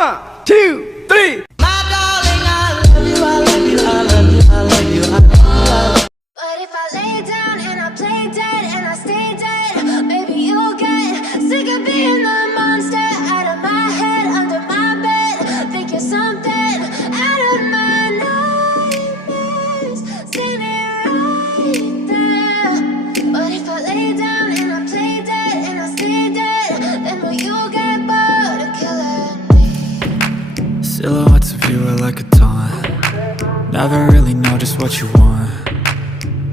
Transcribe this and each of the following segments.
1, 2, 3. My darling, I love you, I love you, I love you, I love you, I love you. But if I lay down and I play dead and I stay dead, maybe you'll get sick of being the monster out of my head, under my bed. Think you're something out of my nightmares, standing right there. But if I lay down and I play dead and I stay dead, then will you get bored of killing me? Silhouettes of you are like a taunt. Never really know just what you want.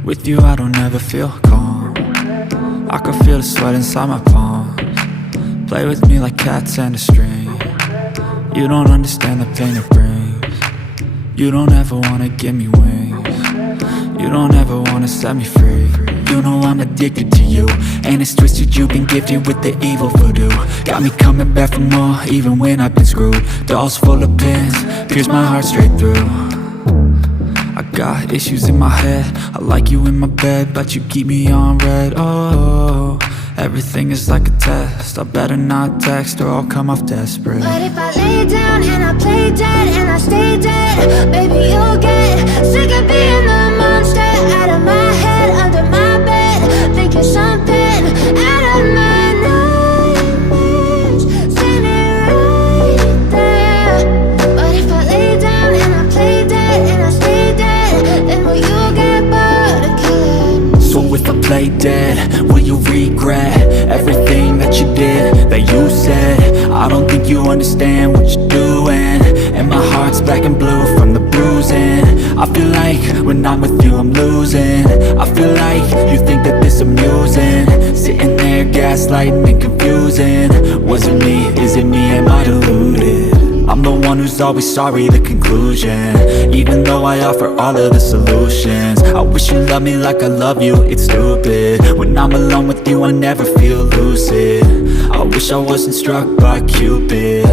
With you I don't ever feel calm. I can feel the sweat inside my palms. Play with me like cats and a string. You don't understand the pain it brings. You don't ever wanna give me wings. You don't ever wanna set me free. You know I'm addicted to you, and it's twisted, you've been gifted with the evil voodoo. Got me coming back for more, even when I've been screwed. Dolls full of pins, pierce my heart straight through. I got issues in my head, I like you in my bed, but you keep me on red. Oh, everything is like a test, I better not text or I'll come off desperate. But if I lay down and I play dead and I stay dead, baby you'll get sick of being the monster out of my head, under my bed. Think you're something out of my nightmares, standing right there. But if I lay down and I play dead and I stay dead, then will you get bored of killing me? So if I play dead, will you regret everything that you did, that you said? I don't think you understand what you're doing, and my heart's black and blue from the bruising. I feel like when I'm with you I'm losing. I feel like you think that this amusing, sitting there gaslighting and confusing. Was it me? Is it me? Am I deluded? I'm the one who's always sorry, the conclusion, even though I offer all of the solutions. I wish you loved me like I love you, it's stupid. When I'm alone with you I never feel lucid. I wish I wasn't struck by Cupid.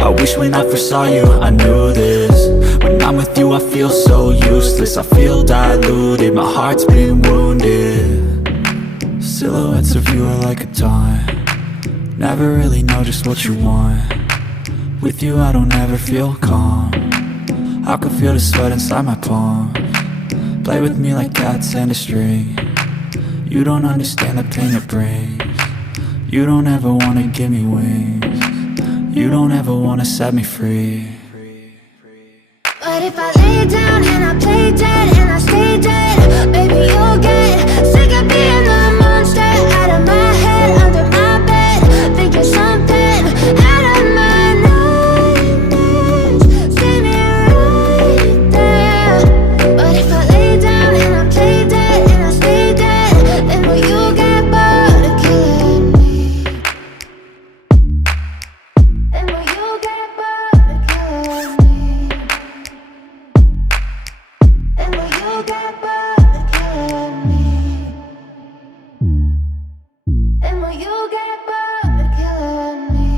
I wish when I first saw you I knew this. When I'm with you I feel so useless, I feel diluted, my heart's been wounded. Silhouettes of you are like a taunt. Never really know just what you want. With you I don't ever feel calm. I can feel the sweat inside my palms. Play with me like cats and a string. You don't understand the pain it brings. You don't ever wanna give me wings. You don't ever wanna set me free. But if I lay down and I play dead and I stay dead, baby you'll get sick of being the monster out of my head, under my bed. Think you're something out of my nightmares, standing right there. But if I lay down and I play dead and I stay dead, then will you get bored of killing me? Then will you get bored of killing me? Then will you get bored of killing me? Then will you get bored of killing me?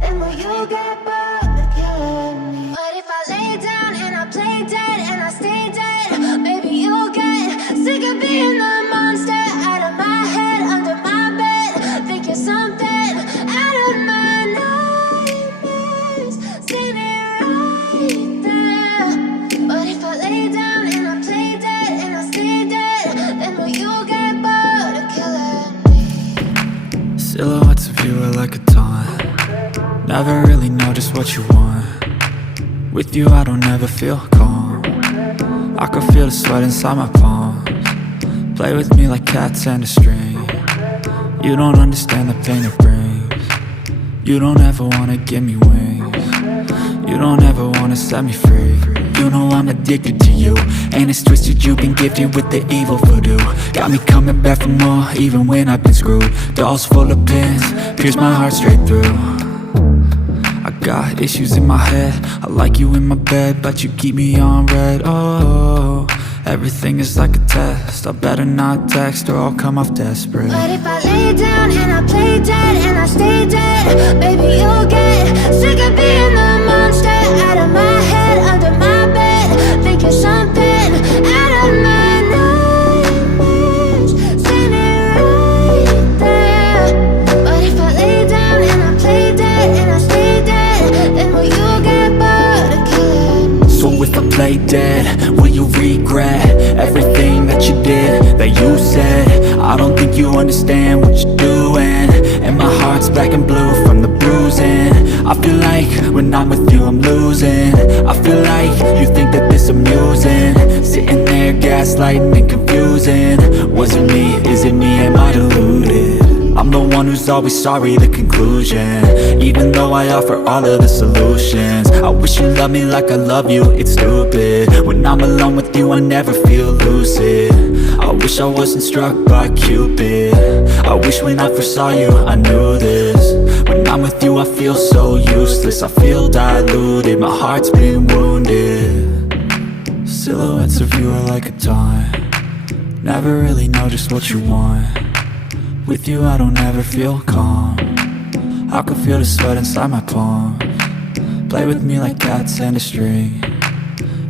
Then will you get bored of killing me? But if I lay down and I play dead and I stay dead, maybe you'll get sick of being the monster out of my head, under my bed. Think you're something out of my nightmares, standing right there. But if I lay down and I play dead and I stay dead, then will you get bored of killing me? Silhouettes of you are like a taunt. Never really know just what you want. With you I don't ever feel calm. I can feel the sweat inside my palms. Play with me like cats and a string. You don't understand the pain it brings. You don't ever wanna give me wings. You don't ever wanna set me free. You know I'm addicted to you, and it's twisted, you've been gifted with the evil voodoo. Got me coming back for more, even when I've been screwed. Dolls full of pins, pierce my heart straight through. I got issues in my head, I like you in my bed, but you keep me on red. Oh, everything is like a test, I better not text or I'll come off desperate. But if I lay down and I play dead and I stay dead, baby you'll get sick of being the monster out of my head, under my bed. Think you're something out of my nightmares, standing right there. But if I lay down and I play dead play dead? Will you regret everything that you did, that you said? I don't think you understand what you're doing, and my heart's black and blue from the bruising. I feel like when I'm with you I'm losing. I feel like you think that this amusing, sitting there gaslighting and confusing. Was it me? Is it me? Am I deluded? I'm the one who's always sorry, the conclusion, even though I offer all of the solutions. I wish you loved me like I love you, it's stupid. When I'm alone with you I never feel lucid. I wish I wasn't struck by Cupid. I wish when I first saw you I knew this. When I'm with you I feel so useless, I feel diluted, my heart's been wounded. Silhouettes of you are like a taunt, never really know just what you want. With you I don't ever feel calm, I can feel the sweat inside my palms. Play with me like cats and a string.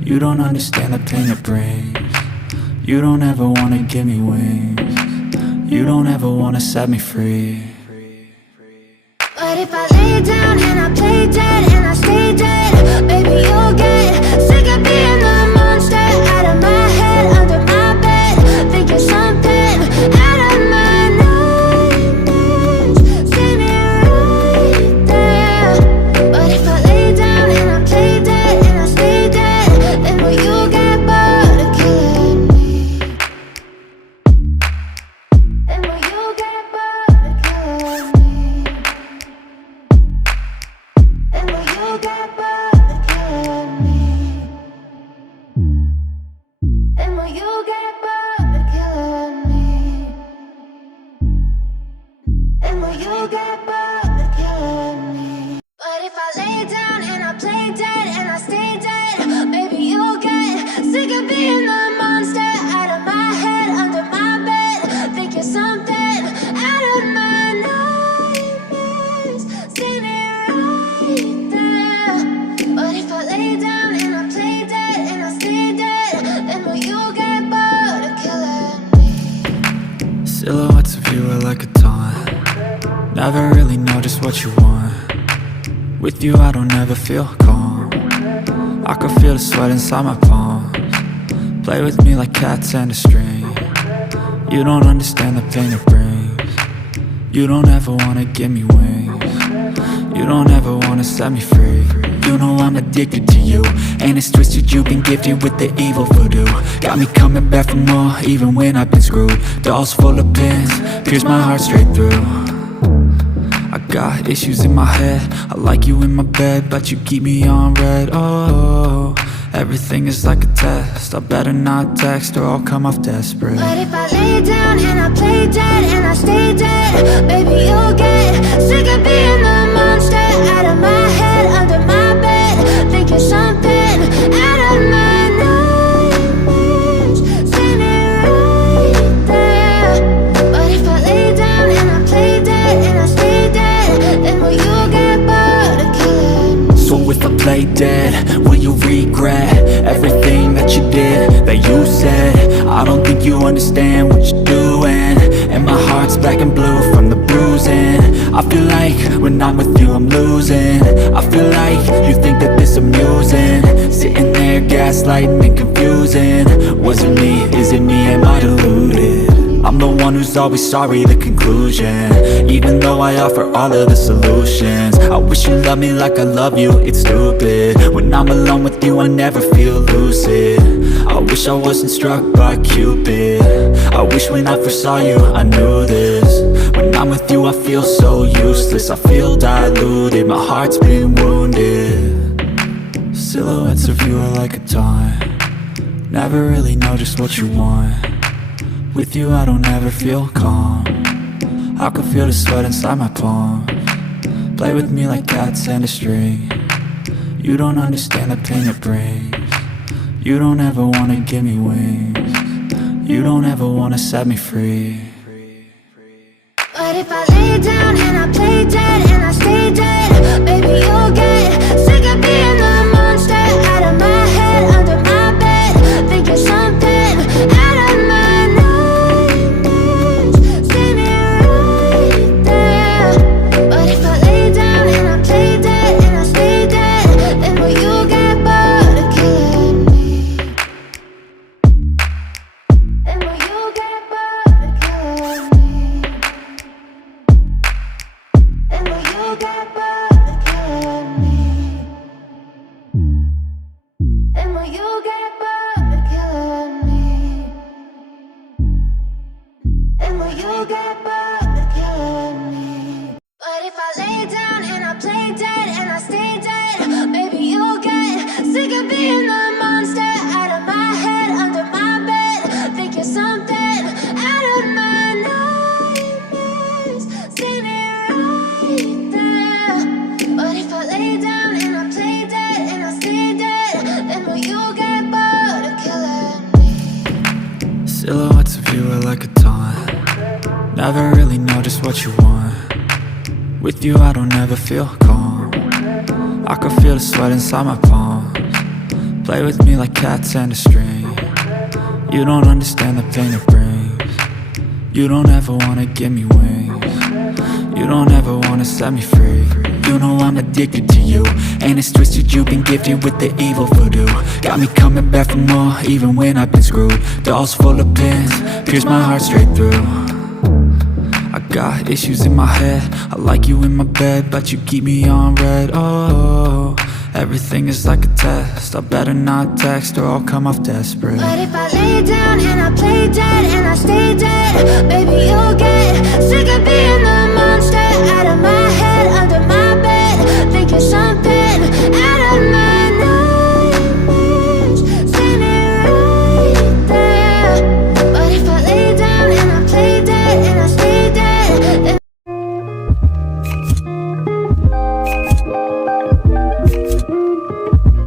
You don't understand the pain it brings. You don't ever wanna give me wings. You don't ever wanna set me free. But if I lay down and I play dead and I stay dead, baby you'll get sick of being the monster out of my head, under my bed, thinking something out of my nightmares. See me right there. But if I lay down and I play dead and I stay dead, then will you get bored of killing me? Then will you get bored of killing me? And will you get bored of killing me? And will you get bored of killing me? And will you get bored of killing me? But if I lay down and I play dead and I stay dead, baby you'll get sick of being the monster out of my head, under my bed, thinking something out of my nightmares. See me right there. But if I lay down and I play dead and I stay dead, then will you get bored of killing me? Silhouettes of you are like a taunt, never really know just what you want. With you I don't ever feel calm, I can feel the sweat inside my palms. Play with me like cats and a string. You don't understand the pain it brings. You don't ever wanna give me wings. You don't ever wanna set me free. You know I'm addicted to you, and it's twisted, you've been gifted with the evil voodoo. Got me coming back for more, even when I've been screwed. Dolls full of pins, pierce my heart straight through. I got issues in my head, I like you in my bed, but you keep me on red. Oh, everything is like a test, I better not text or I'll come off desperate. But if I lay down and I play dead and I stay dead, baby you'll get sick of being the monster out of my head, under my bed, thinking something out of my nightmares. See me right there. But if I lay down and I play dead and I stay dead, then will you get bored of killing me? So if I play dead, will you regret everything that you did, that you said? I don't think you understand what you're doing, and my heart's black and blue from the bruising. I feel like when I'm with you I'm losing. I feel like you think that this amusing, sitting there gaslighting and confusing. Was it me? Is it me? Am I deluded? I'm the one who's always sorry, the conclusion, even though I offer all of the solutions. I wish you loved me like I love you, it's stupid. When I'm alone with you I never feel lucid. I wish I wasn't struck by Cupid. I wish when I first saw you I knew this. When I'm with you I feel so useless, I feel diluted, my heart's been wounded. Silhouettes of you are like a taunt, never really know just what you want. With you I don't ever feel calm, I can feel the sweat inside my palms. Play with me like cats and a string. You don't understand the pain it brings. You don't ever wanna give me wings. You don't ever wanna set me free. But if I lay down and I play dead and I stay dead, baby you'll get sick of being the monster out of my head, under my bed, thinking something out of my nightmares. See me right there. But if I lay down and I play dead and I stay dead, then will you get bored of killing me? get bored of killing me? And will you get bored of killing me? And will you get bored of killing me? But if I lay down and I play dead and I stay dead, maybe you'll get sick of being the monster out of my head, under my bed. Think you're something out of my nightmares, standing right there. But if I lay down and I play dead and I stay dead, then will you get bored of killing me? Silhouettes of you are like a taunt. Never really know just what you want. With you I don't ever feel calm. I can feel the sweat inside my palms. Play with me like cats and a string. You don't understand the pain it brings. You don't ever wanna give me wings. You don't ever wanna set me free. You know I'm addicted to you, and it's twisted, you've been gifted with the evil voodoo. Got me coming back for more, even when I've been screwed. Dolls full of pins, pierce my heart straight through. I got issues in my head, I like you in my bed, but you keep me on red. Oh, everything is like a test, I better not text or I'll come off desperate. But if I lay down and I play dead and I stay dead, baby you'll get sick of being the monster out of my